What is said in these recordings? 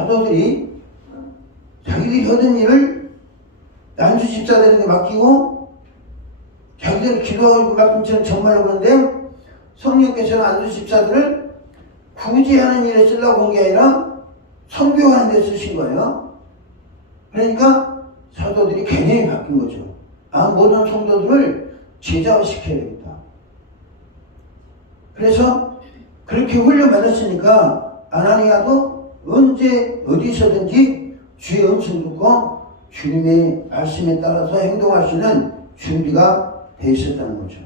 사도들이 자기들이 하던 일을 난수 집사들에게 맡기고 자기들이 기도하고 맡긴 것처럼 정말로 그런데 성령께서는 안수 집사들을 구제하는 일에 쓰려고 온 게 아니라 선교하는 데 쓰신 거예요. 그러니까 사도들이 개념이 바뀐 거죠. 모든 성도들을 제자화시켜야 되겠다. 그래서 그렇게 훈련받았으니까 아나니아도 언제 어디서든지 주의 음성 듣고 주님의 말씀에 따라서 행동할 수 있는 준비가 돼 있었다는 거죠.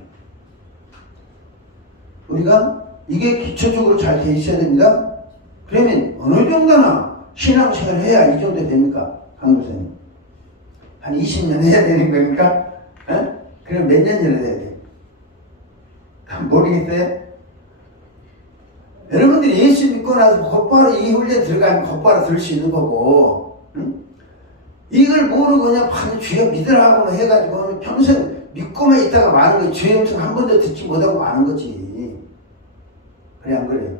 우리가 이게 기초적으로 잘 돼 있어야 됩니다. 그러면 어느 정도나 신앙생활을 해야 이 정도 됩니까? 강도사님. 한 20년 해야 되는 겁니까? 그럼 몇 년 전에 해야 돼? 모르겠어요? 여러분들이 예수 믿고 나서 곧바로 이 훈련 들어가면 곧바로 들을 수 있는 거고, 이걸 모르고 그냥 반드시 주여 믿으라고 해가지고 평생 믿고만 있다가 마는 거지. 주의 음성 한 번도 듣지 못하고 마는 거지. 그래, 안 그래요?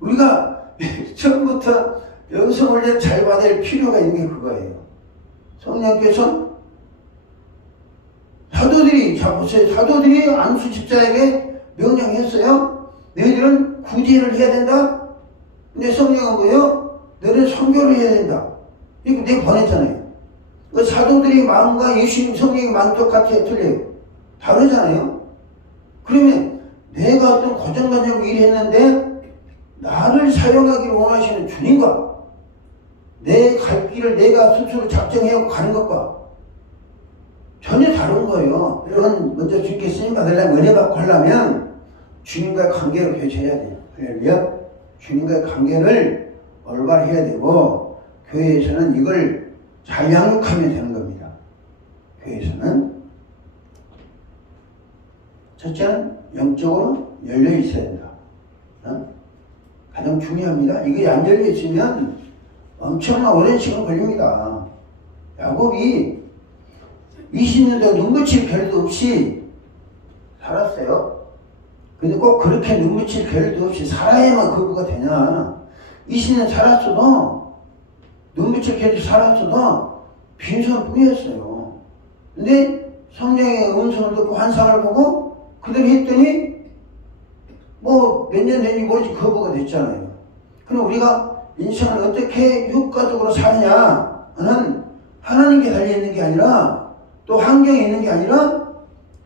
우리가 처음부터 영성 훈련 잘 받을 필요가 있는 게 그거예요. 성령께서 사도들이, 자 보세요. 사도들이 안수 집사에게 명령했어요. 너희들은 구제를 해야 된다? 근데 성령은 뭐예요? 너희는 선교를 해야 된다. 이거 내가 보냈잖아요. 그 사도들의 마음과 예수님 성령의 마음 똑같아요? 틀려요? 다르잖아요? 그러면 내가 어떤 고정관념으로 일했는데 나를 사용하기를 원하시는 주님과 내 갈 길을 내가 스스로 작정해서 가는 것과 전혀 다른 거예요. 여러분 먼저 주님께 쓰임 받으려면 은혜 받고 하려면 주님과의 관계를 교체해야 돼요. 할렐루야. 주님과의 관계를 올바로 해야 되고 교회에서는 이걸 잘 양육하면 되는 겁니다. 교회에서는 첫째는 영적으로 열려 있어야 된다. 가장 중요합니다. 이게 안 열려 있으면 엄청난 오랜 시간 걸립니다. 야곱이 20년 동안 눈붙일 겨를도 없이 살았어요. 근데 꼭 그렇게 눈붙일 겨를도 없이 살아야만 그거가 되냐. 20년 살았어도 눈붙일 겨를도 살았어도 빈손 뿐이었어요. 근데 성령의 음성을 듣고 환상을 보고 그대로 했더니 뭐 몇 년 된지 모르지 거부가 됐잖아요. 그럼 우리가 인생을 어떻게 효과적으로 사느냐는 하나님께 달려있는 게 아니라 또 환경에 있는 게 아니라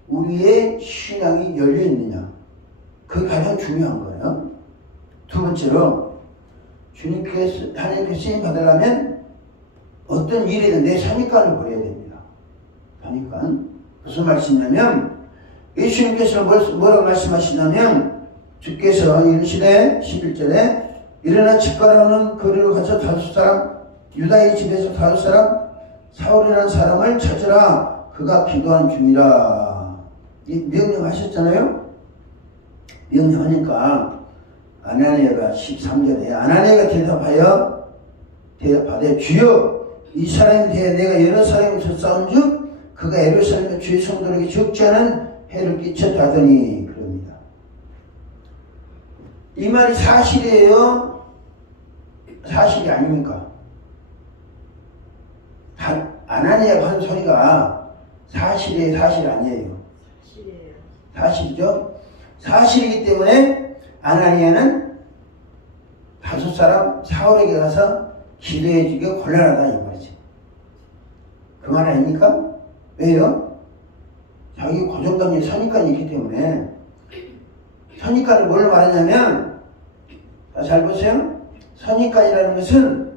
우리의 신앙이 열려있느냐. 그게 가장 중요한 거예요. 두 번째로 하나님께 쓰임 받으려면 어떤 일이든 내 선입관을 버려야 됩니다. 선입관. 무슨 말씀이냐면 예수님께서 뭐라고 말씀하시냐면 주께서 이르시되 11절에 일어나 집 가라오는 거리로 가서 5사람 유다의 집에서 5사람 사울이라는 사람을 찾으라. 그가 기도한 중이라. 이 명령하셨잖아요. 명령하니까 아나니아가 13절에 아나니아가 대답하되 주여 이 사람에 대해 내가 여러 사람에서 싸운즉 그가 예루살렘의 주의 성도에게 적지 않은 해를 끼쳤다더니 그럽니다. 이 말이 사실이에요? 사실이 아닙니까? 아나니아가 한 소리가 사실이에요? 사실 아니에요? 사실이에요. 사실이죠? 사실이기 때문에 아나니아는 5사람 사울에게 가서 기도해 주기 곤란하다 이 말이지. 그 말 아닙니까? 왜요? 자기 고정관념 선입관이 있기 때문에. 선입관을 뭘 말하냐면, 잘 보세요. 선입관이라는 것은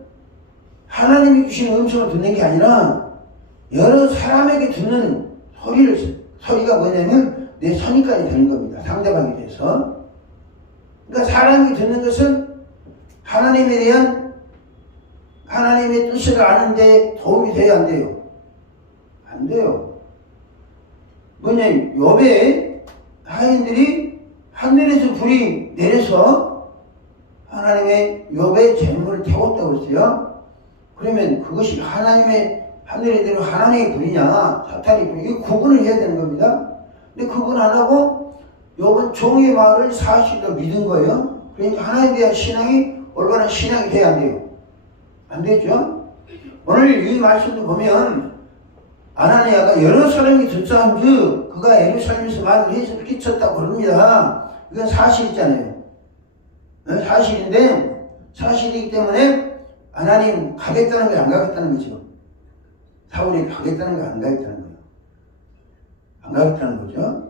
하나님이 주신 음성을 듣는 게 아니라 여러 사람에게 듣는 소리가 뭐냐면 내 선입관이 되는 겁니다. 상대방에 대해서. 그러니까 사람이 듣는 것은 하나님에 대한 하나님의 뜻을 아는데 도움이 돼야 안 돼요? 안 돼요. 뭐냐, 욥의 하인들이 하늘에서 불이 내려서 하나님의 욥의 재물을 태웠다고 했어요. 그러면 그것이 하나님의 하늘에 내려 하나님의 불이냐 사탄의 불이냐 이거 구분을 해야 되는 겁니다. 근데 구분 안 하고 욥은 종의 말을 사실로 믿은 거예요. 그러니까 하나님에 대한 신앙이 올바른 신앙이 돼야 안 돼요? 안 되죠? 오늘 이 말씀도 보면 아나니아가 여러 사람이 듣사한즉 그가 예루살렘에서 많은 해를 끼쳤다고 그럽니다. 이건 사실이잖아요. 사실인데 사실이기 때문에 하나님 가겠다는 거예요, 안 가겠다는 거죠? 사울이 가겠다는 거예요, 안 가겠다는 거예요? 안 가겠다는 거죠.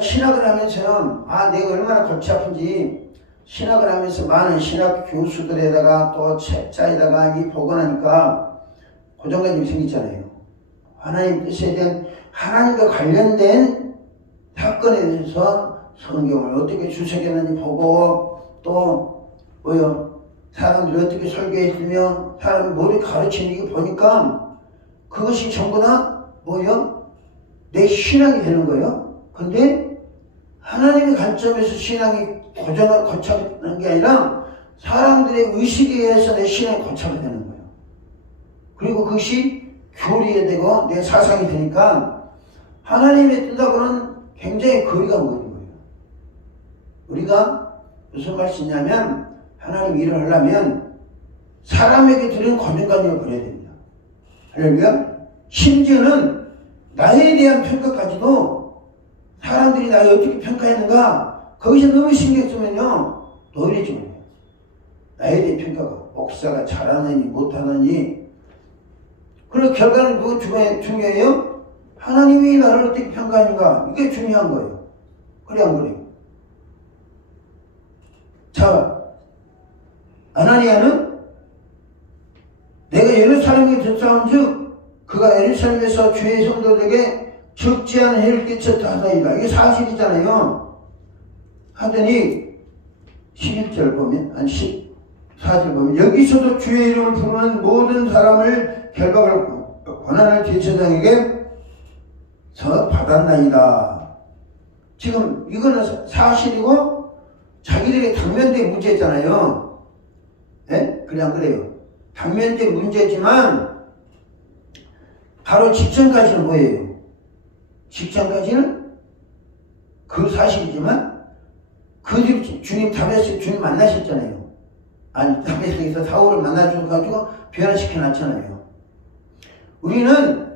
신학을 하면서는 내가 얼마나 골치 아픈지 신학을 하면서 많은 신학 교수들에다가 또 책자에다가 이 복원하니까 고정관념이 생기잖아요. 하나님 뜻에 대한 하나님과 관련된 사건에 대해서 성경을 어떻게 주석했는지 보고 또 사람들이 어떻게 설교했으며 사람이 뭘 가르치는지 보니까 그것이 전부 다 내 신앙이 되는 거예요. 근데 하나님의 관점에서 신앙이 고착되는 게 아니라 사람들의 의식에 의해서 내 신앙이 고착이 되는 거예요. 그리고 그것이 교리에 되고 내 사상이 되니까 하나님의 뜻하고는 굉장히 거리가 먼 거예요. 우리가 무슨 말씀이냐면 하나님 일을 하려면 사람에게 들은 고정관념을 버려야 됩니다. 할렐루야. 심지어는 나에 대한 평가까지도 사람들이 나를 어떻게 평가했는가 거기서 너무 신경 쓰면요 노래지면 돼요. 나에 대한 평가가 목사가 잘하느니 못하느니 그리고 결과는 누가 중요해요? 하나님이 나를 어떻게 평가하는가 이게 중요한 거예요. 그래 안 그래요? 자, 아나니아는 내가 예루살렘에 들어온즉 그가 예루살렘에서 주의 성도들에게 적지 않은 해를 끼쳤다 하더이다. 이게 사실이잖아요. 하더니 11절 보면 14절 보면 여기서도 주의 이름을 부르는 모든 사람을 결박할 권한을 대제사장에게 받았나이다. 지금 이거는 사실이고 자기들의 당면된 문제잖아요. 네? 그래 안 그래요? 당면된 문제지만 바로 직전까지는 뭐예요? 직전까지는 그 사실이지만 그 뒤로 주님 다메섹 주님 만나셨잖아요. 아니 다메섹에서 사울을 만나줘가지고 변화시켜 놨잖아요. 우리는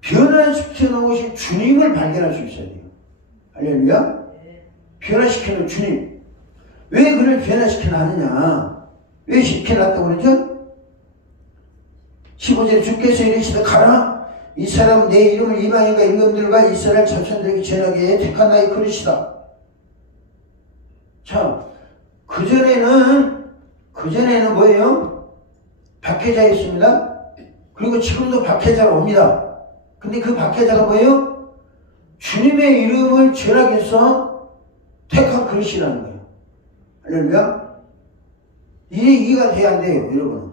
변화시켜 놓은 것이 주님을 발견할 수 있어야 돼요. 할렐루야. 변화시켜 놓은 주님. 왜 그를 변화시켜 놨느냐? 왜 시켜 놨다고 그러죠? 15절에 주께서 이르시되 가라 이 사람은 내 이름을 이방인과 임금들과 이스라엘 자손들에게 전하게 택한 나의 그릇이다. 자, 그전에는 뭐예요? 박해자였습니다. 그리고 지금도 박해자가 옵니다. 근데 그 박해자가 뭐예요? 주님의 이름을 전하기 위해서 택한 그릇이라는 거예요. 할렐루야. 이게 이해가 돼야 안 돼요, 여러분.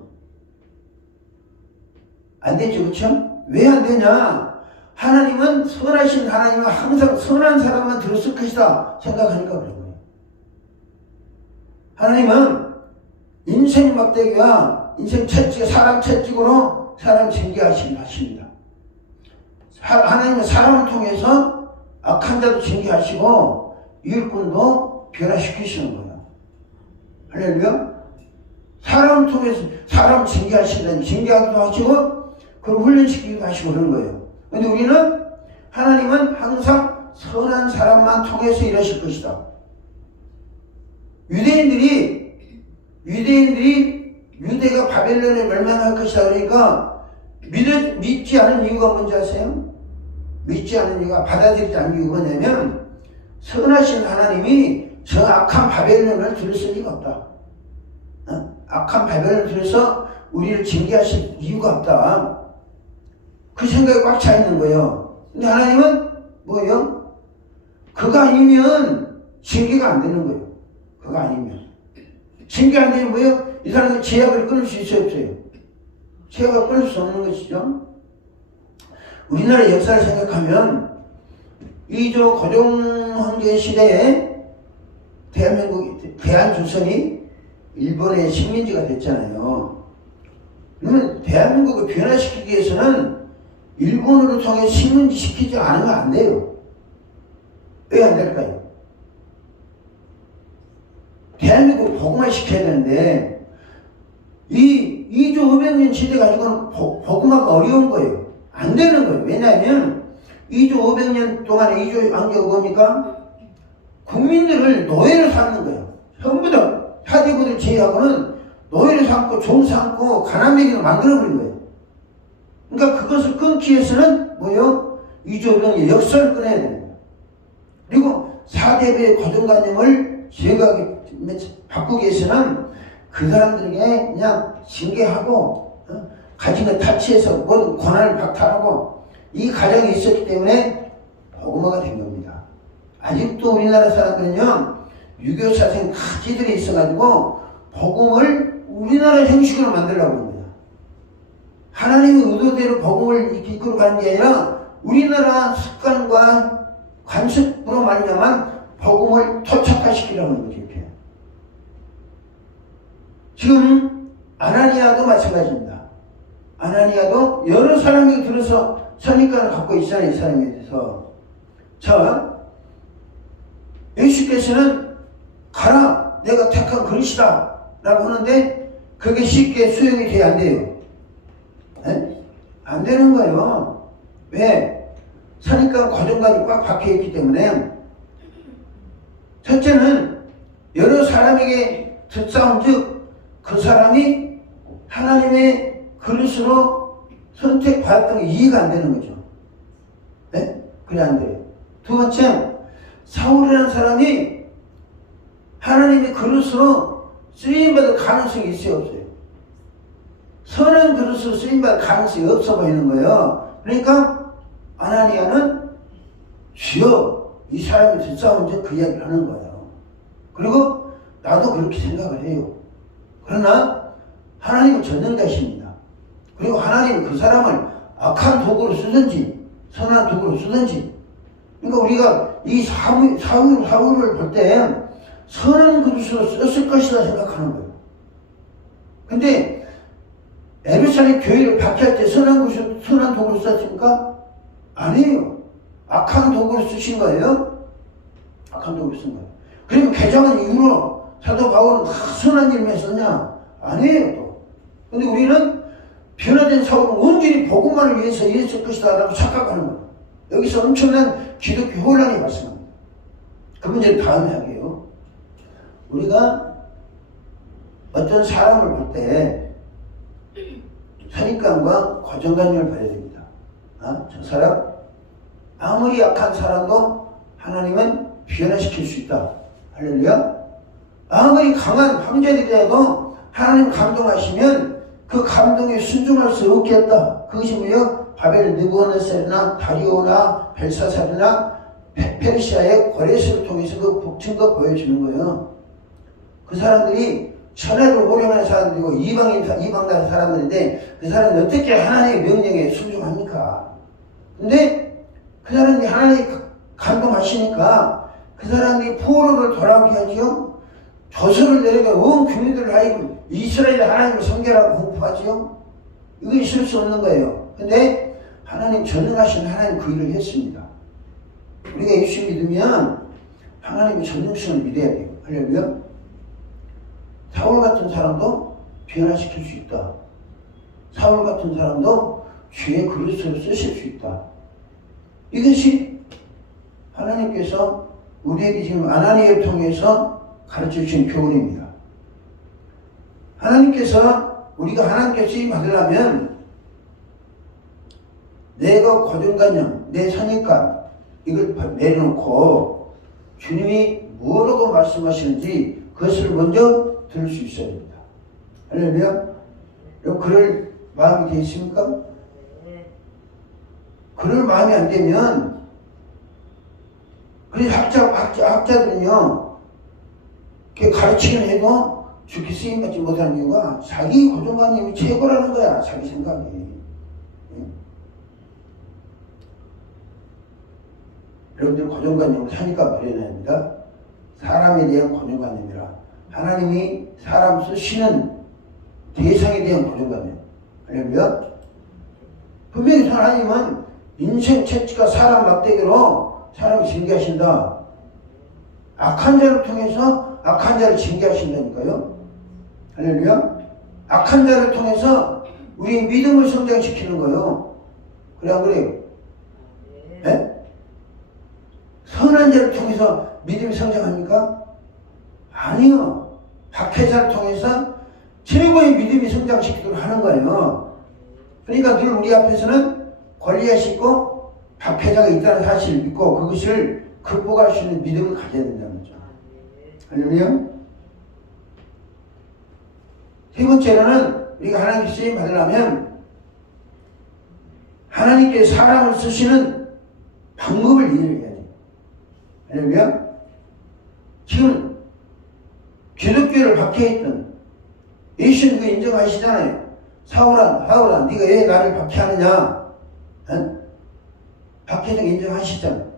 안 되죠, 그쵸? 왜 안 되냐? 하나님은 선하신 하나님은 항상 선한 사람만 들었을 것이다 생각하니까 그런 거예요. 하나님은 인생 막대기와 인생 채찍, 사람 채찍으로 사람 징계하십니다. 하나님은 사람을 통해서 악한 자도 징계하시고 일꾼도 변화시키시는 거예요. 할렐루야. 사람을 통해서 사람 징계하시다니 징계하기도 하시고 그걸 훈련시키기도 하시고 그런 거예요. 근데 우리는 하나님은 항상 선한 사람만 통해서 일하실 것이다. 유대가 바벨론에 멸망할 것이다 그러니까 믿지 않은 이유가 뭔지 아세요? 믿지 않은 이유가 받아들이지 않는 이유가 뭐냐면 선하신 하나님이 저 악한 바벨론을 들었을 리가 없다. 악한 바벨론을 들어서 우리를 징계하실 이유가 없다. 그 생각이 꽉 차 있는 거예요. 근데 하나님은 뭐예요? 그가 아니면 징계가 안 되는 거예요. 그가 아니면. 징계 안 되면 뭐예요? 이 사람은 제약을 끊을 수 있어요, 없어요? 제약을 끊을 수 없는 것이죠. 우리나라 역사를 생각하면 이조 고종황제 시대에 대한조선이 일본의 식민지가 됐잖아요. 그러면 대한민국을 변화시키기 위해서는 일본으로 통해 식민지 시키지 않으면 안 돼요. 왜 안 될까요? 대한민국 복음화 시켜야 되는데 이 2조 500년 시대 가지고는 복음화가 어려운 거예요. 안 되는 거예요. 왜냐하면 2조 500년 동안에 2조 왕조가 뭡니까? 국민들을 노예로 삼는 거예요. 전부 다 하대부들 제외하고는 노예로 삼고 종 삼고 가난맹이로 만들어버린 거예요. 그러니까 그것을 끊기 위해서는 뭐요? 2조 500년 역사를 끊어야 되는 거예요. 그리고 4대부의 고정관념을 바꾸기 위해서는 그 사람들에게 그냥 징계하고 가진 걸 탈취해서 모든 권한을 박탈하고 이 과정이 있었기 때문에 복음화가 된 겁니다. 아직도 우리나라 사람들은요 유교 사상 가지들이 있어가지고 복음을 우리나라 형식으로 만들려고 합니다. 하나님의 의도대로 복음을 이끌어 가는 게 아니라 우리나라 습관과 관습으로 말미암아 복음을 토착화시키려고 하는 거죠. 이렇게. 지금 아나니아도 마찬가지입니다. 아나니아도 여러 사람이 들어서 선입관을 갖고 있잖아요. 이 사람에 대해서. 자, 예수께서는 가라 내가 택한 그릇이다 라고 하는데 그게 쉽게 수용이 돼야 안 돼요. 네? 안 되는 거예요. 왜? 선입관 고정관이 꽉 박혀있기 때문에 첫째는 여러 사람에게 듣사온 즉 그 사람이 하나님의 그릇으로 선택받았던 게 이해가 안 되는 거죠. 네? 그래 안 돼요. 두 번째, 사울이라는 사람이 하나님의 그릇으로 쓰임받을 가능성이 있어요, 없어요? 선한 그릇으로 쓰임받을 가능성이 없어 보이는 거예요. 그러니까 아나니아는 주여 이 사람이 듣사온 즉 그 이야기를 하는 거예요. 그리고 나도 그렇게 생각을 해요. 그러나 하나님은 전능자십니다. 그리고 하나님은 그 사람을 악한 도구로 쓰든지 선한 도구로 쓰든지 그러니까 우리가 이 사울을 볼 때 선한 그릇으로 썼을 것이다 생각하는 거예요. 근데 예루살렘 교회를 박해할 때 선한 도구로 썼습니까? 아니에요. 악한 도구로 쓰신 거예요. 악한 도구로 쓴 거예요. 그러면 개정한 이후로 사도 바울은 다 선한 일만 썼냐? 아니에요 또. 근데 우리는 변화된 사울은 온전히 복음만을 위해서 이랬을 것이다 라고 착각하는 거예요. 여기서 엄청난 기독교 혼란이 발생합니다. 그 문제는 다음에 하게요. 우리가 어떤 사람을 볼 때 선입관과 고정관념을 봐야 됩니다. 저 사람 아무리 약한 사람도 하나님은 변화시킬 수 있다. 할렐루야. 아무리 강한 황제들이라도 하나님 감동하시면 그 감동에 순종할 수 없겠다. 그것이 뭐예요? 바벨 느부갓네살이나 다리오나 벨사살이나 페르시아의 고레스를 통해서 그 증거 보여주는 거예요. 그 사람들이 천하를 호령하는 사람들이고 이방 나라 사람들인데 그 사람은 어떻게 하나님의 명령에 순종합니까? 근데 그 사람이 하나님 감동하시니까 그 사람들이 포로를 돌아오게 하지요. 조서를 내려가 온 국민들을 하여금 이스라엘 하나님을 섬기라고 공포하지요. 이거 있을 수 없는 거예요. 근데 하나님 전능하신 하나님 그 일을 했습니다. 우리가 예수 믿으면 하나님의 전능성을 믿어야 돼요. 할렐루야. 사울 같은 사람도 변화시킬 수 있다. 사울 같은 사람도 주의 그릇으로 쓰실 수 있다. 이것이 하나님께서 우리에게 지금 아나니아를 통해서 가르쳐 주신 교훈입니다. 하나님께서 우리가 하나님께 쓰임 받으려면 내가 고정관념, 내 선입관 이걸 내려놓고 주님이 뭐라고 말씀하시는지 그것을 먼저 들을 수 있어야 됩니다. 할렐루야. 여러분 그럴 마음이 되십니까? 그럴 마음이 안 되면 그래서 학자들은요 가르치는 해도 죽게 쓰임받지 못하는 이유가 자기 고정관념이 최고라는 거야. 자기 생각이. 여러분들 고정관념을 사니까 버려야 합니다. 사람에 대한 고정관념이라 하나님이 사람 쓰시는 대상에 대한 고정관념. 할렐루야. 분명히 하나님은 인생 채찍과 사람 막대기로 사람을 징계하신다. 악한 자를 통해서 악한 자를 징계하신다니까요. 할렐루야. 악한 자를 통해서 우리 믿음을 성장시키는 거예요. 그래 안 그래요? 네? 선한 자를 통해서 믿음이 성장합니까? 아니요. 박해자를 통해서 최고의 믿음이 성장시키도록 하는 거예요. 그러니까 늘 우리 앞에서는 권리앗이 있고 박해자가 있다는 사실을 믿고 그것을 극복할 수 있는 믿음을 가져야 된다는 거죠. 할렐루야. 세 번째로는 우리가 하나님께 쓰임 받으려면 하나님께 사람을 쓰시는 방법을 이해해야 돼요. 할렐루야. 지금 기독교를 박해했던 예수님 그 인정하시잖아요. 사울아 네가 왜 나를 박해하느냐? 응? 박해자가 인정하시잖아요.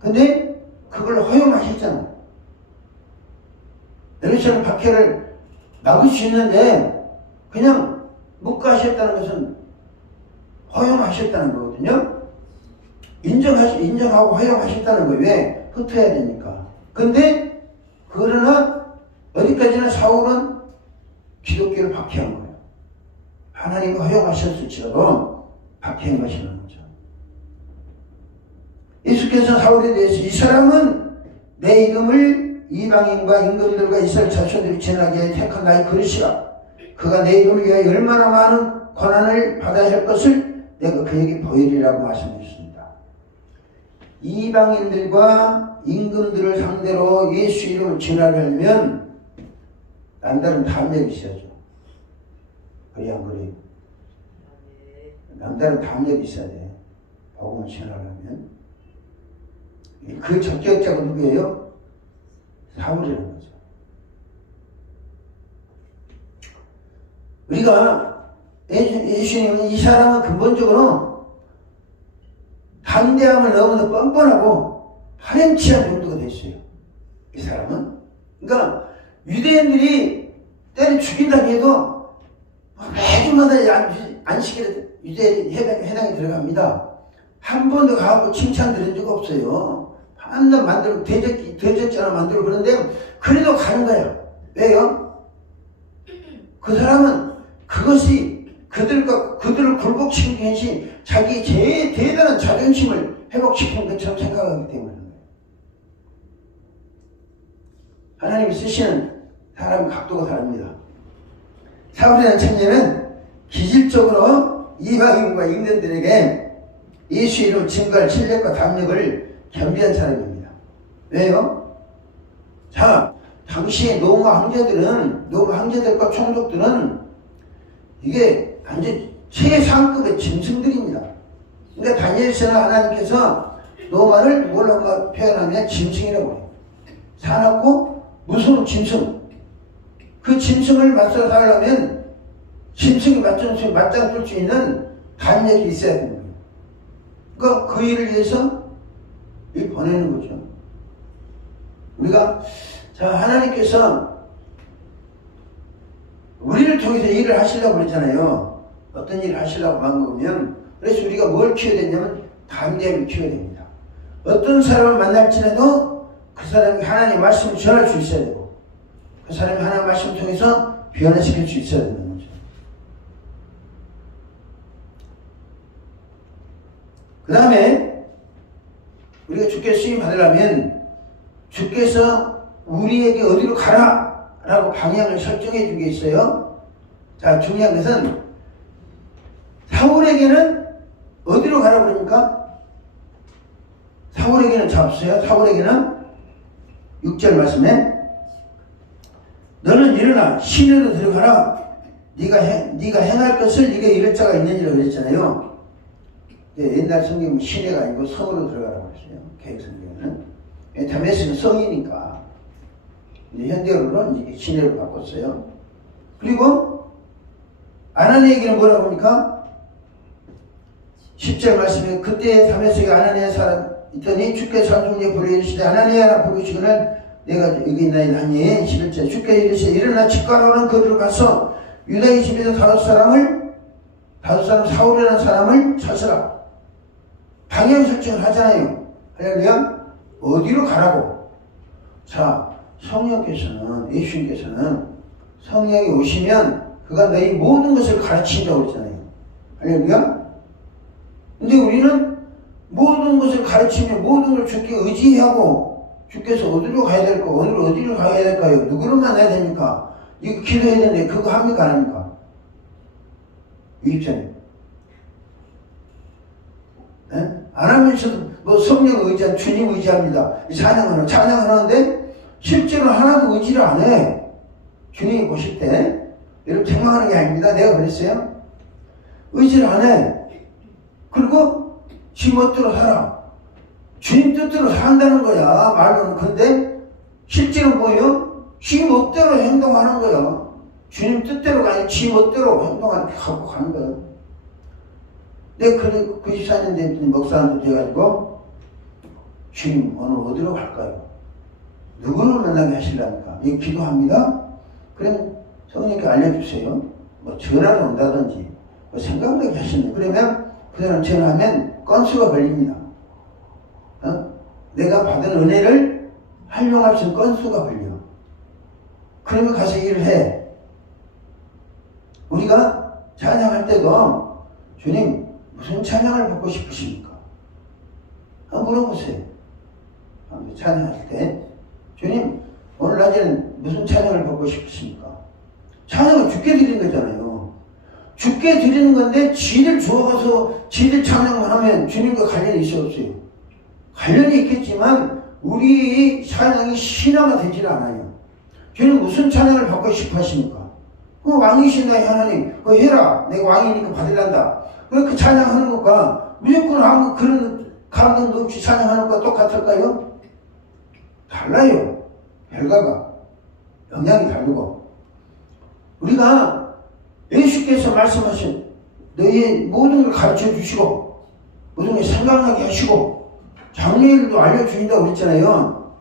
근데 그걸 허용하셨잖아요. 여러분처럼 박해를 막을 수 있는데 그냥 묵과하셨다는 것은 허용하셨다는 거거든요. 인정하고 허용하셨다는 거예요. 왜? 흩어야 되니까. 근데 그러나 어디까지나 사울은 기독교를 박해한 거예요. 하나님이 허용하셨을지라도 박해한 것이라는 거죠. 예수께서 사울에 대해서 이 사람은 내 이름을 이방인과 임금들과 이스라엘 자손들이 전하게 택한 나의 그릇이라. 그가 내 이름을 위하여 얼마나 많은 고난을 받아야 할 것을 내가 그에게 보이리라고 말씀드렸습니다. 이방인들과 임금들을 상대로 예수 이름을 전하려면 남다른 담력이 있어야죠. 그래야 안 그래요? 남다른 담력이 있어야 돼. 복음을 전하려면. 그 적격자가 누구예요? 사울이라는 거죠. 우리가 예수님은 이 사람은 근본적으로 담대함을 너무나 뻔뻔하고 파렴치한 정도가 됐어요. 이 사람은. 그러니까 유대인들이 때려 죽인다고 해도 매주마다 안식일에 유대인이 들어갑니다. 한 번도 가고 칭찬 들은 적 없어요. 한번 만들고 대적자나 만들고 그러는데 그래도 가는 거야. 왜요? 그 사람은 그것이 그들을 굴복시키는 것이 자기 제일 대단한 자존심을 회복시키는 것처럼 생각하기 때문에 하나님이 쓰시는 사람의 각도가 다릅니다. 사울이라는 청년은 기질적으로 이방인과 임금들에게 예수 이름 증거할 실력과 담력을 겸비한 사람입니다. 왜요? 자, 당시의 로마 황제들과 총독들은 이게 완전 최상급의 짐승들입니다. 그러니까 다니엘서나 하나님께서 로마를 뭐라고 표현하면 짐승이라고 해요. 사납고 무서운 짐승. 그 짐승을 맞서 살려면 짐승이 맞짱 뜰 수 있는 담력이 있어야 됩니다. 그러니까 그 일을 위해서 보내는 거죠. 우리가 하나님께서 우리를 통해서 일을 하시려고 그랬잖아요. 어떤 일을 하시려고 마음먹으면 그래서 우리가 뭘 키워야 되냐면 담대함을 키워야 됩니다. 어떤 사람을 만날지라도 그 사람이 하나님의 말씀을 전할 수 있어야 되고 그 사람이 하나님의 말씀을 통해서 변화시킬 수 있어야 되는 거죠. 그 다음에 우리가 주께 쓰임 받으려면 주께서 우리에게 어디로 가라 라고 방향을 설정해 준 게 있어요. 자, 중요한 것은 사울에게는 어디로 가라 그러니까 사울에게는 없어요. 사울에게는 6절 말씀에 너는 일어나 시내로 들어가라. 네가 행할 것을 네가 이룰 자가 있느니라 그랬잖아요. 옛날 성경은 시내가 아니고 성으로 들어가라고 했어요. 개혁 성경은. 다메섹은 성이니까. 현대어로는 시내로 바꿨어요. 그리고 아나니에게는 뭐라고 합니까? 10절 말씀에 그때 다메섹에 아나니아 사람 있더니 주께서 산중에 불러 이르시되 아나니아라 부르시거늘 내가 여기 있나이다 하니 11절 주께서 이르시되 일어나 집가로는 거기로 가서 유다의 집에서 다섯 사람 사울이라는 사람을 찾으라. 방향 설정을 하잖아요. 할렐루야. 어디로 가라고. 자, 성령께서는 예수님께서는 성령이 오시면 그 그가 너희 모든 것을 가르친다고 그랬잖아요. 할렐루야? 근데 우리는 모든 것을 가르치며 모든 걸 주께 의지하고 주께서 어디로 가야 될까? 오늘 어디로 가야 될까요? 누구를 만나야 됩니까? 이거 기도해야 되는데 그거 합니까? 안 합니까? 있잖아요. 안 하면서도 뭐 성령 의지한 주님 의지합니다. 찬양을 하는데 실제로 하나도 의지를 안 해. 주님이 보실 때 여러분 책망하는 게 아닙니다. 내가 그랬어요. 의지를 안 해. 그리고 지 멋대로 살아. 주님 뜻대로 산다는 거야. 말로는. 근데 실제로 뭐예요? 지 멋대로 행동하는 거야. 주님 뜻대로가 아니라 지 멋대로 행동하고 가는 거예요. 내가 94년 됐더니 목사한테 돼가지고 주님 오늘 어디로 갈까요? 누구를 만나게 하시려니까? 이 기도합니다. 그럼 성령님께 알려주세요. 뭐 전화를 온다든지 뭐 생각나게 하시네. 그러면 그 사람 전화하면 건수가 걸립니다. 내가 받은 은혜를 활용할 수 있는 건수가 걸려. 그러면 가서 일을 해. 우리가 찬양할 때도 주님 무슨 찬양을 받고 싶으십니까? 한번 물어보세요. 찬양할 때 주님 오늘 낮에는 무슨 찬양을 받고 싶으십니까? 찬양은 주께 드리는 거잖아요. 주께 드리는 건데 지들 주워가서 지들 찬양만 하면 주님과 관련이 있어 없어요? 관련이 있겠지만 우리 찬양이 신화가 되질 않아요. 주님 무슨 찬양을 받고 싶어 하십니까? 그 왕이신 나의 하나님 그거 해라. 내가 왕이니까 받으란다. 그 찬양하는 것과 무조건 아무 그런 감동도 없이 찬양하는 것과 똑같을까요? 달라요. 결과가 영향이 다르고 우리가 예수께서 말씀하신 너희의 모든 걸 가르쳐 주시고 모든 걸 생각나게 하시고 장래일도 알려주신다고 그랬잖아요.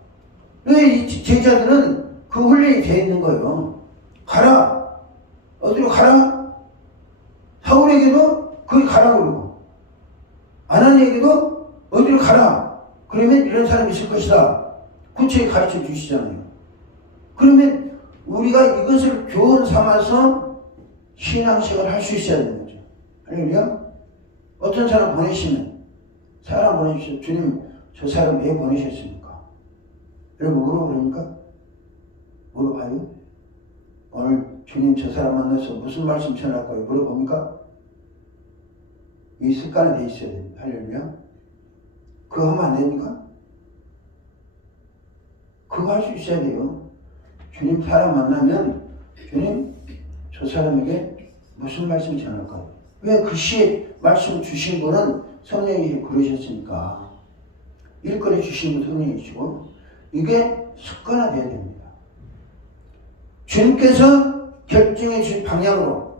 이 제자들은 그 훈련이 되어 있는 거예요. 가라. 어디로 가라? 사울에게도 거기 가라 그러고 아나니에게도 어디로 가라. 그러면 이런 사람이 있을 것이다. 구체에 가르쳐 주시잖아요. 그러면 우리가 이것을 교훈 삼아서 신앙생활을 할 수 있어야 되는 거죠. 할렐루야? 어떤 사람 보내시면 사람 보내주셔서 주님 저 사람 왜 보내셨습니까? 여러분 물어보니까 물어봐요? 오늘 주님 저 사람 만나서 무슨 말씀 전할까요? 물어봅니까? 이 습관이 돼 있어야 됩니다. 할렐루야? 그거 하면 안 됩니까? 그거 할 수 있어야 돼요. 주님 사람 만나면 주님 저 사람에게 무슨 말씀 전할까요? 왜 그 시에 말씀 주신 분은 성령이 그러셨으니까 일거리 주신 분 성령이시고 이게 습관화되어야 됩니다. 주님께서 결정해 주신 방향으로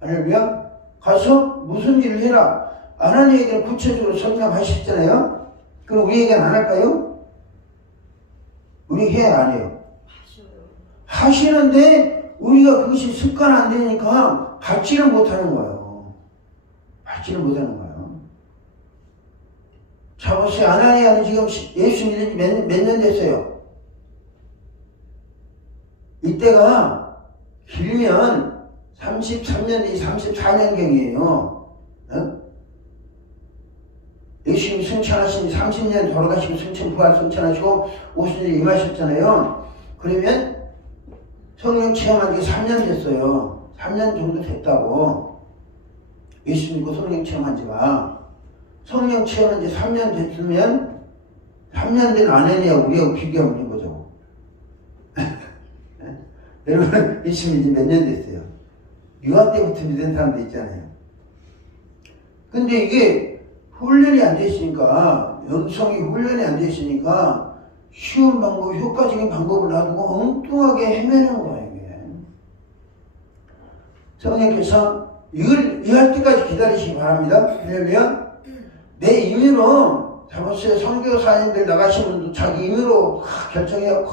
할렐루야 가서 무슨 일을 해라. 아나니에게는 구체적으로 설명하셨잖아요. 그럼 우리에게는 안 할까요? 우리 해야 안 해요? 하시는데 우리가 그것이 습관 안 되니까 받지를 못하는 거예요. 받지를 못하는 거예요. 자 보세요. 아나니아는 지금 예수 믿은 지 몇 년 됐어요? 이때가 길면 33년이 34년경이에요. 어? 예수님이 승천하신 30년 돌아가시고 부활 승천하시고 50년 임하셨잖아요. 그러면 성령 체험한 게 3년 됐어요. 3년 정도 됐다고. 예수 믿고 성령 체험한 지가. 성령 체험한 지 3년 됐으면 3년 된 아내니하고 우리하고 비교하면 해보자고. 여러분 예수 믿은 지 몇 년 됐어요? 유아 때부터 믿은 사람도 있잖아요. 근데 이게 훈련이 안 됐으니까 영성이 훈련이 안 됐으니까 쉬운 방법, 효과적인 방법을 놔두고 엉뚱하게 헤매는 거예요. 이게. 성령께서 이걸 이해할 때까지 기다리시기 바랍니다. 할렐루야. 내 임의로 잘못해서 선교사님들 나가신 분도 자기 임의로 결정해서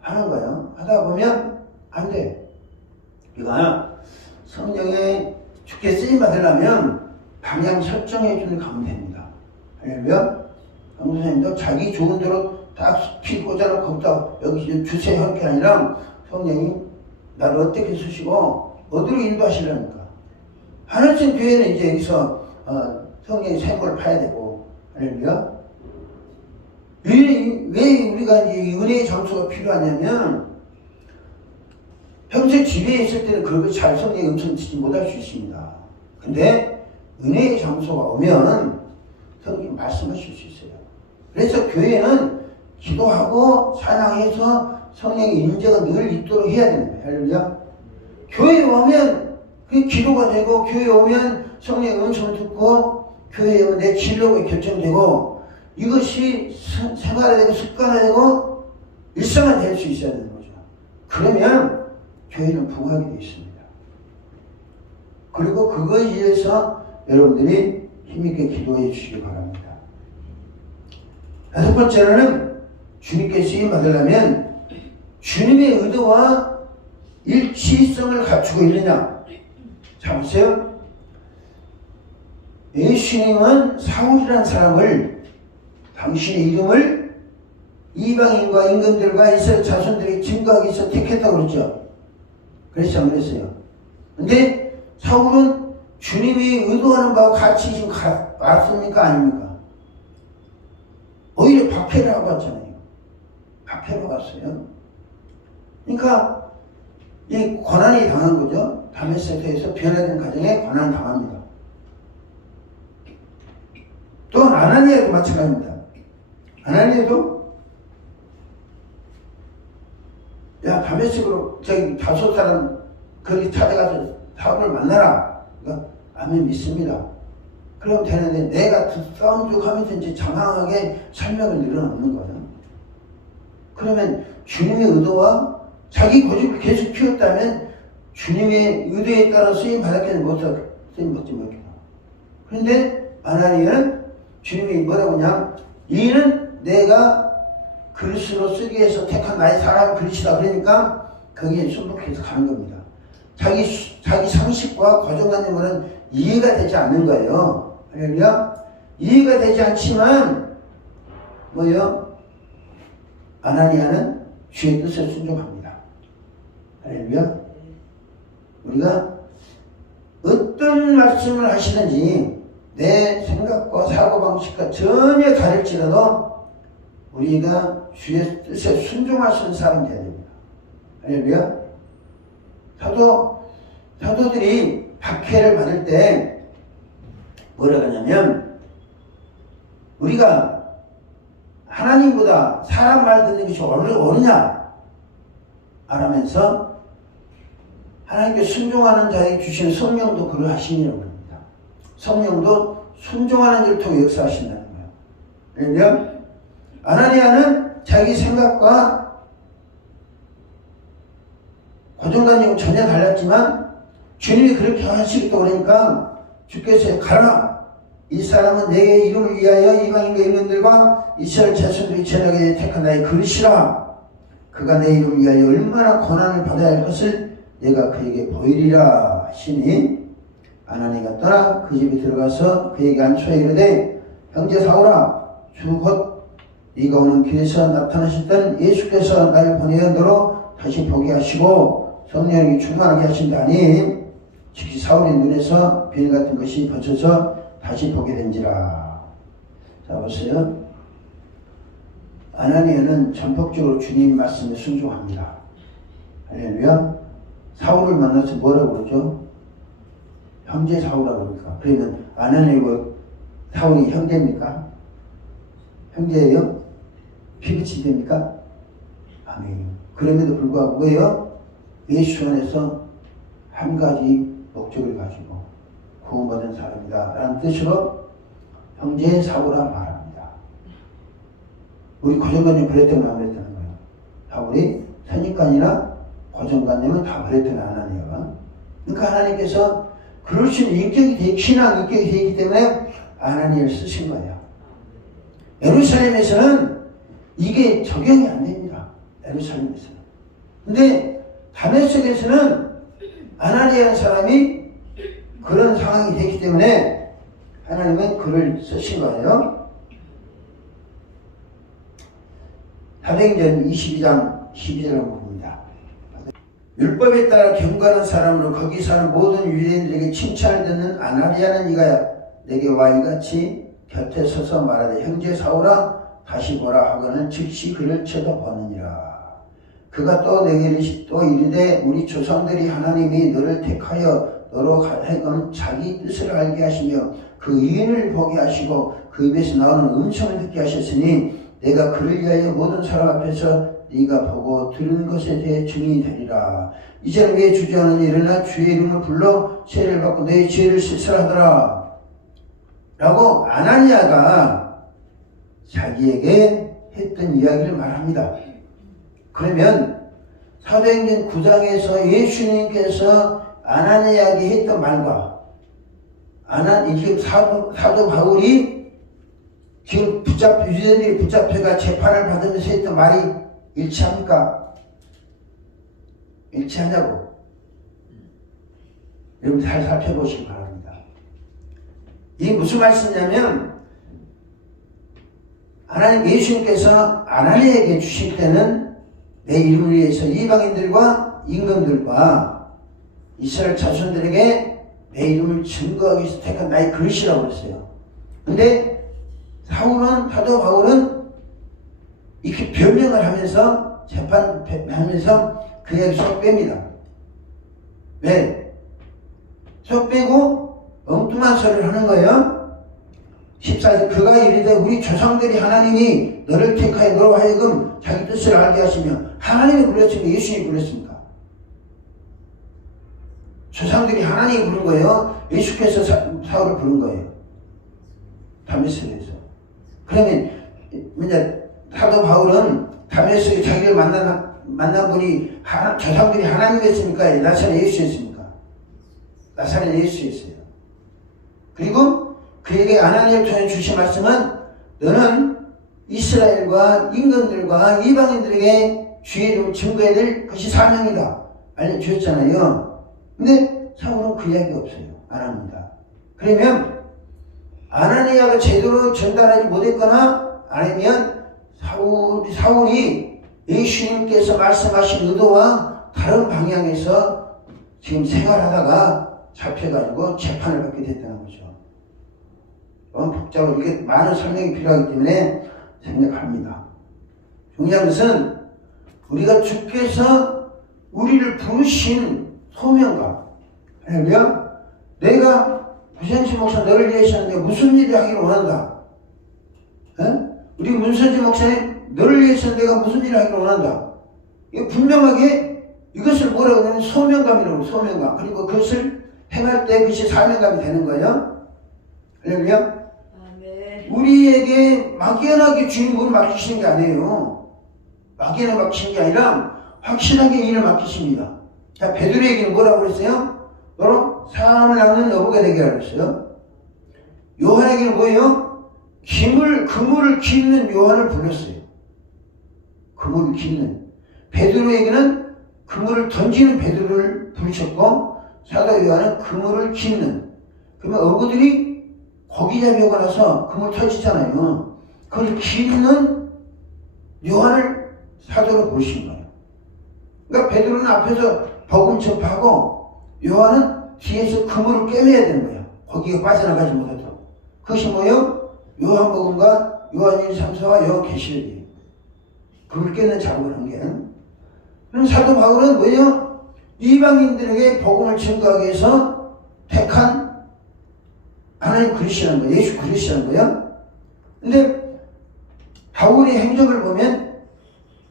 하는 거예요. 하다 보면 안 돼. 이거야 성령의 주께 쓰임 받으려면 방향 설정해 주는 가면 됩니다. 할렐루야. 강도사님도 자기 좋은 대로 딱 피 꽂아놓고 거기다 여기 주세요 할 게 아니라 성령이 나를 어떻게 쓰시고 어디로 인도하시려니까. 하나님 교회는 이제 여기서 성령의 샘물을 파야 되고, 할렐루야. 왜 우리가 이제 은혜의 장소가 필요하냐면, 평소에 집에 있을 때는 그렇게 잘 성령의 음성 듣지 못할 수 있습니다. 근데 은혜의 장소가 오면 성령이 말씀하실 수 있어요. 그래서 교회는 기도하고 찬양해서 성령의 인재가 늘 있도록 해야 됩니다. 할렐루야. 교회에 오면 그게 기도가 되고, 교회에 오면 성령의 음성을 듣고, 교회에 오면 내 진로가 결정되고, 이것이 생활화되고 습관화되고 일상화 될 수 있어야 되는 거죠. 그러면 교회는 부흥하게 되어 있습니다. 그리고 그거에 의해서 여러분들이 힘있게 기도해 주시기 바랍니다. 다섯 번째로는 주님께 쓰임 받으려면 주님의 의도와 일치성을 갖추고 있느냐. 자, 보세요. 예수님은 사울이라는 사람을, 당신의 이름을 이방인과 임금들과 이스라엘 자손들에게 증거하기 위해서 택했다고 그랬죠. 그랬죠, 안 그랬어요? 근데 사울은 주님이 의도하는 바와 같이 지금 왔습니까? 아닙니까? 오히려 박해를 하고 왔잖아요. 박해로 갔어요. 그러니까 이 고난이 당한 거죠. 다메섹에서 변화된 과정에 고난을 당합니다. 또 아나니아도 마찬가지입니다. 아나니아도 다메섹으로 저기 다섯 사람 거기 찾아가서 사울을 만나라. 그러니까 아멘 믿습니다. 그럼 되는데 내가 싸움 쭉 하면서 이제 장황하게 설명을 늘어놓는 거예요. 그러면 주님의 의도와 자기 고집을 계속 피웠다면 주님의 의도에 따라 쓰임 받았겠는 못하고 쓰임 받지 못하고. 그런데 아나니아는 주님이 뭐라고 하냐, 이는 내가 그리스도로 쓰기 위해서 택한 나의 사람 그리스도다. 그러니까 거기에 순복해서 가는 겁니다. 자기 상식과 고정관념으로는 이해가 되지 않는 거예요. 할렐루야. 이해가 되지 않지만 뭐예요? 아나니아는 주의 뜻에 순종합니다. 할렐루야. 우리가 어떤 말씀을 하시든지 내 생각과 사고방식과 전혀 다를지라도 우리가 주의 뜻에 순종할 수 있는 사람이 되어야 됩니다. 할렐루야. 사도들이 박해를 받을 때 뭐라고 하냐면, 우리가 하나님보다 사람 말 듣는 것이 옳으냐 알아면서 하나님께 순종하는 자에게 주시는 성령도 그러하시니라고 합니다. 성령도 순종하는 자를 통해 역사하신다는 거예요. 그러면 아나니아는 자기 생각과 고정관념은 전혀 달랐지만 주님이 그렇게 하시겠다고 그러니까 주께서 가라, 이 사람은 내 이름을 위하여 이방인과 임금들과 이스라엘 자손들이 전하게 택한 나의 그릇이라. 그가 내 이름을 위하여 얼마나 고난을 받아야 할 것을 내가 그에게 보이리라 하시니, 아나니아가 떠나 그 집에 들어가서 그에게 안수하여 이르되, 형제 사울아, 주 곧 네가 오는 길에서 나타나셨던 예수께서 나를 보내어 너로 다시 보게 하시고 성령이 충만하게 하신다니, 즉시 사울의 눈에서 비늘 같은 것이 벗어져 다시 보게 된지라. 자, 보세요. 아나니아는 전폭적으로 주님 말씀에 순종합니다. 할렐루야. 사울을 만나서 뭐라고 그러죠? 형제 사울이라고 그러니까. 그러면 아나니아와 사울이 형제입니까? 형제예요? 피부친입니까? 아멘. 그럼에도 불구하고 왜요? 예수 안에서 한 가지 목적을 가지고 구원받은 사람이다 라는 뜻으로 형제 사울아 말합니다. 우리 고정관념 버렸다면 안 버렸다는 거예요. 사울이 선입관이나 고정관념은 다 버렸다는 아나니아가. 그러니까 하나님께서 그러신 인격이 신앙 인격이 되기 때문에 아나니아를 쓰신 거예요. 예루살렘에서는 이게 적용이 안 됩니다. 예루살렘에서는. 근데 다메섹에서는 아나니아라는 사람이 그런 상황이 됐기 때문에 하나님은 그를 쓰신 거예요. 사도행전 22장 12절을 봅니다. 율법에 따라 경건한 사람으로 거기 사는 모든 유대인들에게 칭찬을 듣는 아나니아는 이가 내게 와 이같이 곁에 서서 말하되 형제 사울아 다시 보라 하고는 즉시 그를 쳐다보느니라. 그가 또 내게 또 이르되 우리 조상들이 하나님이 너를 택하여 너로 하여금 자기 뜻을 알게 하시며 그 의인을 보게 하시고 그 입에서 나오는 음성을 듣게 하셨으니 내가 그를 위하여 모든 사람 앞에서 네가 보고 들은 것에 대해 증인이 되리라. 이제는 왜 주저하느니 일어나 주의 이름을 불러 세례를 받고 내 죄를 씻으라더라. 라고 아나니아가 자기에게 했던 이야기를 말합니다. 그러면 사도행전 9장에서 예수님께서 아나니아에게 했던 말과 지금 사도 바울이 지금 유대인들이 붙잡혀가 재판을 받으면서 했던 말이 일치합니까? 일치하냐고 여러분 잘 살펴보시기 바랍니다. 이게 무슨 말씀이냐면 하나님 예수님께서 아나니아에게 주실 때는 내 이름을 위해서 이방인들과 임금들과 이스라엘 자손들에게 내 이름을 증거하기 위해서 택한 나의 그릇이라고 그랬어요. 근데 사도 바울은 이렇게 변명을 하면서 재판하면서 그 이야기 쏙 뺍니다. 왜? 쏙 빼고 엉뚱한 소리를 하는 거예요. 14절 그가 이르되 우리 조상들이 하나님이 너를 택하여 너로 하여금 자기 뜻을 알게 하시며 하나님이 불렀습니까? 예수님이 불렀습니까? 조상들이 하나님이 부른 거예요? 예수께서 사울을 부른 거예요? 다메섹에서. 그러면 이제 사도 바울은 다메섹에 자기를 만난 분이 조상들이 하나님이었습니까? 나사렛 예수였습니까? 나사렛 예수였어요. 그리고 그에게 아나니아를 통해 주신 말씀은 너는 이스라엘과 임금들과 이방인들에게 주의 이름을 증거해야 될 것이 사명이다 알려주셨잖아요. 근데 사울은 그 이야기가 없어요. 안 합니다. 그러면 아나니아가 제대로 전달하지 못했거나 아니면 사울이 예수님께서 말씀하신 의도와 다른 방향에서 지금 생활하다가 잡혀가지고 재판을 받게 됐다는 거죠. 너무 복잡하고 이게 많은 설명이 필요하기 때문에 생각합니다. 중요한 것은 우리가 주께서 우리를 부르신 소명감. 할렐루야. 내가 부sen시 목사 너를 위해서 내가 무슨 일을 하기를 원한다. 우리 문선지 목사님 너를 위해서 내가 무슨 일을 하기를 원한다. 이거 분명하게 이것을 뭐라고 하냐면 소명감이라고 소명감. 그리고 그것을 행할 때 그것이 사명감이 되는 거예요. 할렐루야. 우리에게 막연하게 주인공을 맡기시는 게 아니에요. 막연하게 맡기시는 게 아니라 확실하게 일을 맡기십니다. 자, 베드로에게는 뭐라고 그랬어요? 너로 사람을 낚는 여보가 되게 하라고 했어요. 요한에게는 뭐예요? 그물을 깃는 요한을 불렀어요. 그물을 깃는. 베드로에게는 그물을 던지는 베드로를 부르셨고 사도 요한은 그물을 깃는. 그러면 어부들이 고기 잡이가 나서 그물 터지잖아요. 그걸 깃는 요한을 사도로 부르신 거예요. 그러니까 베드로는 앞에서 복음 전파하고 요한은 뒤에서 그물을 꿰매야 되는 거예요. 거기가 빠져나가지 못하도록. 그것이 뭐예요? 요한복음과 요한 1, 3, 4와 요한 계시록이에요. 그물 꿰는 작업을 한 게. 그럼 사도 바울은 뭐예요? 이방인들에게 복음을 전가하기 위해서 택한 하나님 그릇이라는 거예요. 예수 그릇이라는 거예요. 근데 바울의 행적을 보면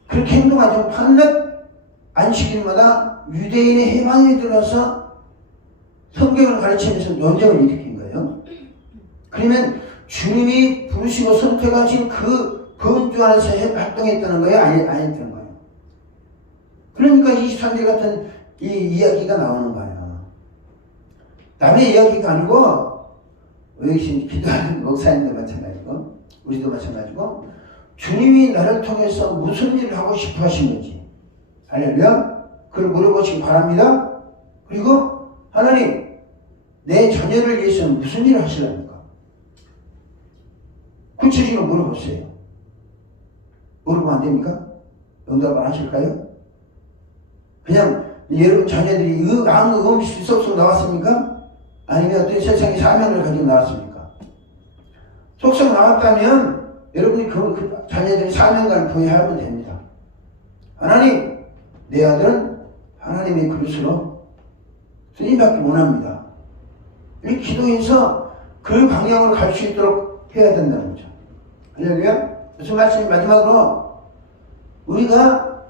그렇게 행동하지 않고 한낱 안식일마다 유대인의 해방에 들어서 성경을 가르치면서 논쟁을 일으킨 거예요. 그러면 주님이 부르시고 선택하신 그 범주 안에서 활동했다는 거예요? 아니었다는 거예요? 그러니까 23절 같은 이 이야기가 나오는 거예요. 남의 이야기가 아니고 여기 기도하는 목사님도 마찬가지고 우리도 마찬가지고 주님이 나를 통해서 무슨 일을 하고 싶어 하신 건지 할렐루야. 그걸 물어보시기 바랍니다. 그리고 하나님 내 자녀를 위해서는 무슨 일을 하시랍니까? 구체적으로 물어보세요. 물어보면 안 됩니까? 응답 안 하실까요? 그냥 여러분 자녀들이 아무 음식 쏙쏙 나왔습니까? 아니면 어떤 세상의 사명을 가지고 나왔습니까? 쏙쏙 나왔다면 여러분이 그 자녀들의 사명감을 부여하면 됩니다. 하나님, 내 아들은 하나님의 그릇으로 쓰임받기 원합니다. 이 기도에서 그 방향으로 갈 수 있도록 해야 된다는 거죠. 할렐루야. 무슨 말씀이 마지막으로 우리가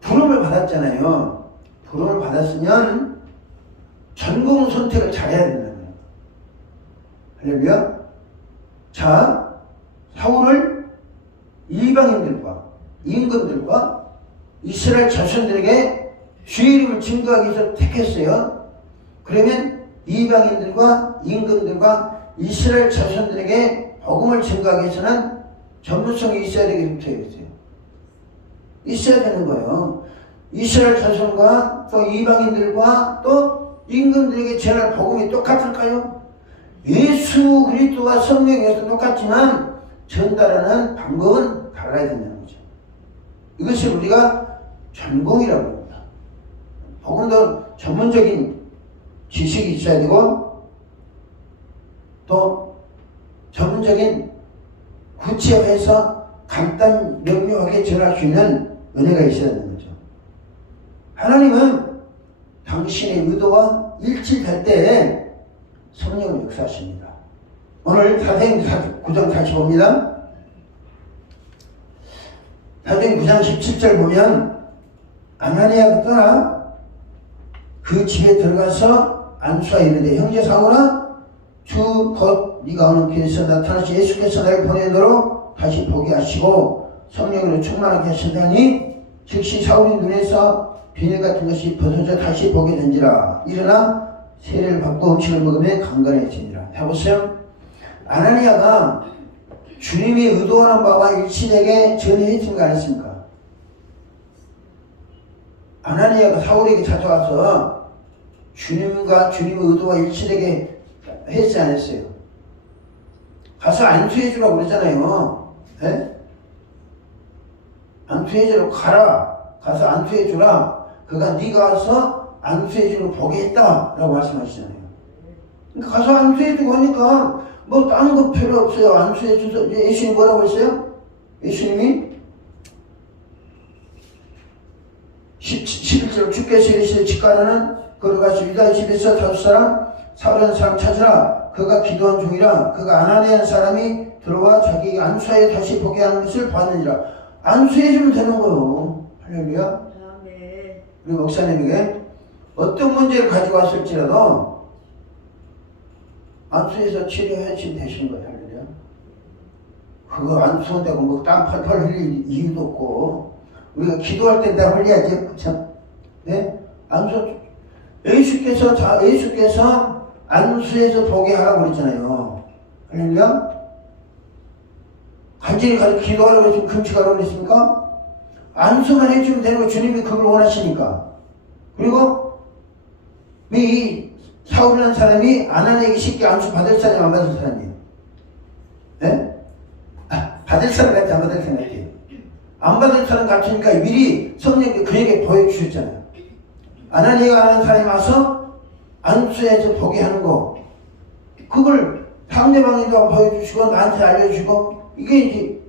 부름을 받았잖아요. 부름을 받았으면 전공 선택을 잘해야 된다는 거예요. 할렐루야. 자, 사울을 이방인들과 임금들과 이스라엘 자손들에게 주의 이름을 증거하기 위해서 택했어요. 그러면 이방인들과 임금들과 이스라엘 자손들에게 복음을 증거하기 위해서는 전문성이 있어야 되겠어요. 있어야 되는 거예요. 이스라엘 자손과 또 이방인들과 또 임금들에게 전할 복음이 똑같을까요? 예수 그리스도와 성령에서 똑같지만 전달하는 방법은 달라야 된다는 거죠. 이것을 우리가 전공이라고 합니다. 복음 더 전문적인 지식이 있어야 되고 또 전문적인 구체화해서 간단 명료하게 전할 수 있는 은혜가 있어야 되는 거죠. 하나님은 당신의 의도와 일치할 때에 성령을 역사하십니다. 오늘 사도행전 9장 다시 봅니다. 사도행전 9장 17절 보면 아나니아가 떠나 그 집에 들어가서 안수하 이르되 형제 사울아 주 곧 네가 오는 길에서 나타나시 예수께서 나를 보내도록 다시 보게 하시고 성령으로 충만하게 하신다니 즉시 사울의 눈에서 비늘 같은 것이 벗어져 다시 보게 된지라. 일어나 세례를 받고 음식을 먹으며 강건해지니라. 해보세요. 아나니아가 주님이 의도하는 바와 일치되게 전해했습니까? 안 했습니까? 아나니아가 사울에게 찾아와서 주님과 주님의 의도와 일치되게 했어요? 안 했어요? 가서 안수해주라고 그랬잖아요. 네? 안수해주라고 가라. 가서 안수해주라. 그가 네가 와서 안수해주는 거 보게 했다라고 말씀하시잖아요. 그러니까 가서 안수해주고 하니까 뭐 딴 거 필요 없어요. 안수해주서 예수님 뭐라고 했어요? 예수님이 11절 주께서 이르시되 직가라는 걸어가서 유다 집에서 다섯 사람 사울이라는 사람 찾으라. 그가 기도한 중이라. 그가 아나니아라는 사람이 들어와 자기에게 안수하여 다시 보게 하는 것을 봤느니라. 안수해주면 되는 거예요. 할렐루야. 우리 목사님에게 어떤 문제를 가지고 왔을지라도 안수해서 치료해주면 되시는 거예요. 할렐루야. 그거 안수한다고 뭐 땀 팔팔 흘릴 이유도 없고 우리가 기도할 때 다 흘려야지. 그쵸? 네? 안수 예수께서 안수해서 보게 하라고 그랬잖아요. 할렐루야. 간절히 가서 기도하라고 했으면 금식하라고 그랬습니까? 안수만 해주면 되는 거 주님이 그걸 원하시니까. 그리고 이 사울이라는 사람이 아나니아에게 쉽게 안수 받을 사람 안 받을 사람이에요? 네? 받을 사람 같지 안 받을 사람 같아요? 안 받을 사람 같으니까 미리 성령께 그에게 보여주셨잖아요. 아나니아가 하는 사람이 와서 안수해서 보게 하는 거 그걸 상대방에도 보여주시고 나한테 알려주시고 이게 이제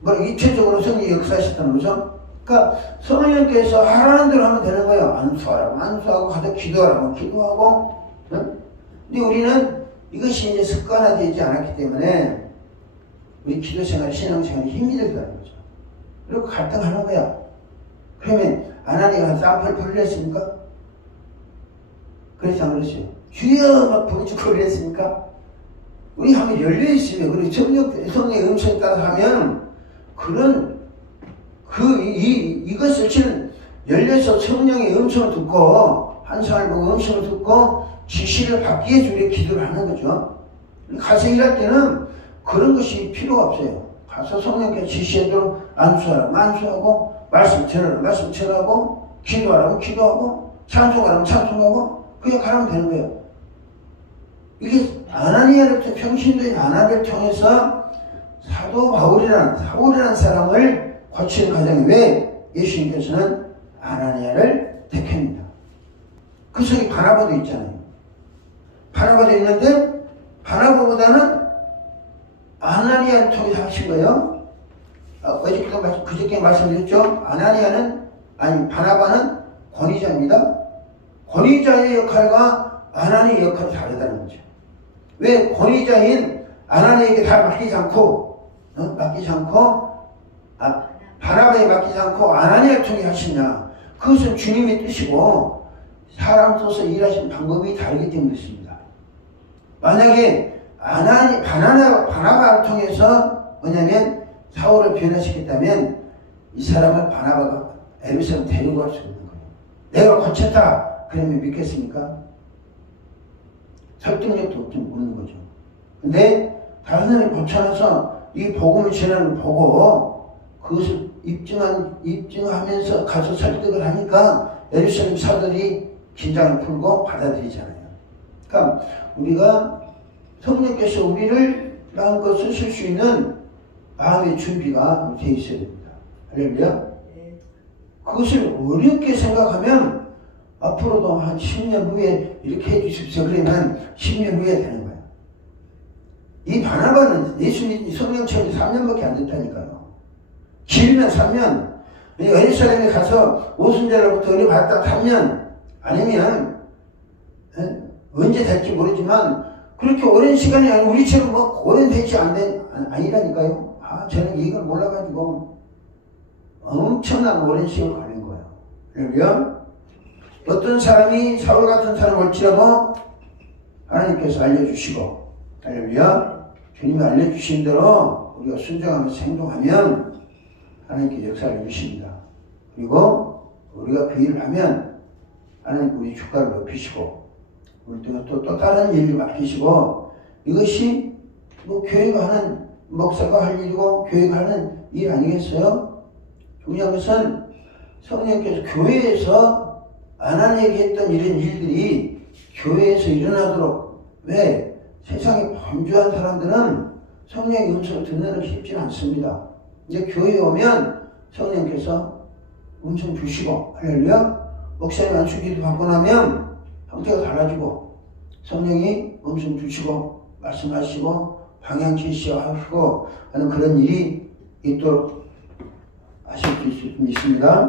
뭐 입체적으로 성령이 역사하셨다는 거죠. 그러니까 성령께서 하라는 대로 하면 되는 거예요. 안수하라고 안수하고 가서 기도하라고 기도하고. 응? 근데 우리는 이것이 이제 습관화되지 않았기 때문에 우리 기도생활 신앙생활이 힘이 들다는 거죠. 그리고 갈등하는 거야. 그러면 아나니아가 쌍팔 풀렸습니까? 그렇지 안 그랬어요? 주여 막 부르짖고 그랬습니까? 우리 하면 열려있으면 그리고 성령의 음성에 따라서 하면 그런 이것을 실은 열려서 성령의 음성을 듣고 환상을 보고 음성을 듣고 지시를 받기 위해서 우리가 기도를 하는 거죠. 가서 일할 때는 그런 것이 필요가 없어요. 가서 성령께 지시해도 안수하고 말씀 전하고 기도하라고 기도하고 찬송하라고 찬송하고 그냥 가라면 되는 거예요. 이게 평신도인 아나니아를 통해서 사도 사울이라는 사람을 거치는 과정에 왜 예수님께서는 아나니아를 택합니다. 그 속에 바나바도 있잖아요. 바나바도 있는데 바나바보다는 아나니아를 통해서 하신 거예요. 그저께 말씀드렸죠. 바나바는 권위자입니다. 권위자의 역할과 아나니아의 역할이 다르다는 거죠. 왜 권위자인 아나니아에게 다 맡기지 않고 바나바에 맡기지 않고 아나니아를 통해 하시냐? 그것은 주님의 뜻이고 사람 써서 일하시는 방법이 다르기 때문에 그렇습니다. 만약에 바나바를 통해서 뭐냐면 사울을 변화시켰다면 이 사람을 바나바가 에베소로 데리고 갈 수 있는 거예요. 내가 고쳤다 그러면 믿겠습니까? 설득력도 없는 거죠. 근데 다른 사람이 고쳐놔서 이 복음을 전하는 걸 보고 그것을 입증하면서 가서 설득을 하니까 예루살렘 사도들이 긴장을 풀고 받아들이잖아요. 그러니까 우리가 성령께서 우리를 마음껏 쓰실 수 있는 마음의 준비가 되어 있어야 됩니다. 할렐루야. 그것을 어렵게 생각하면 앞으로도 한 10년 후에 이렇게 해주십시오. 그러면 10년 후에 되는 거예요. 이 바나바는 예수님 성령 체험이 3년밖에 안 됐다니까요. 길면 3년. 예루살렘에 가서 오순절로부터 은혜 받았다 3년. 아니면 언제 될지 모르지만 그렇게 오랜 시간이 아니고 우리처럼 오랜 되지 아니라니까요. 저는 이걸 몰라가지고 엄청난 오랜 시간이 걸린 거예요. 그러면 어떤 사람이 사울 같은 사람 올지라도 하나님께서 알려주시고, 할렐루야, 주님이 알려주신 대로 우리가 순종하면서 행동하면 하나님께 역사를 주십니다. 그리고 우리가 그 일을 하면 하나님 우리 주가를 높이시고 우리 또 다른 일을 맡기시고, 이것이 교회가 하는 목사가 할 일이고 교회가 하는 일 아니겠어요? 중요한 것은 성령께서 교회에서 아나니에게 했던 이런 일들이 교회에서 일어나도록. 왜? 세상에 범죄한 사람들은 성령의 음성을 듣는 게 쉽지는 않습니다. 이제 교회에 오면 성령께서 음성 주시고, 할렐루야, 목사님 안수기도 받고 나면 형태가 달라지고 성령이 음성 주시고 말씀하시고 방향 제시하시고 하는 그런 일이 있도록 하실 수 있습니다.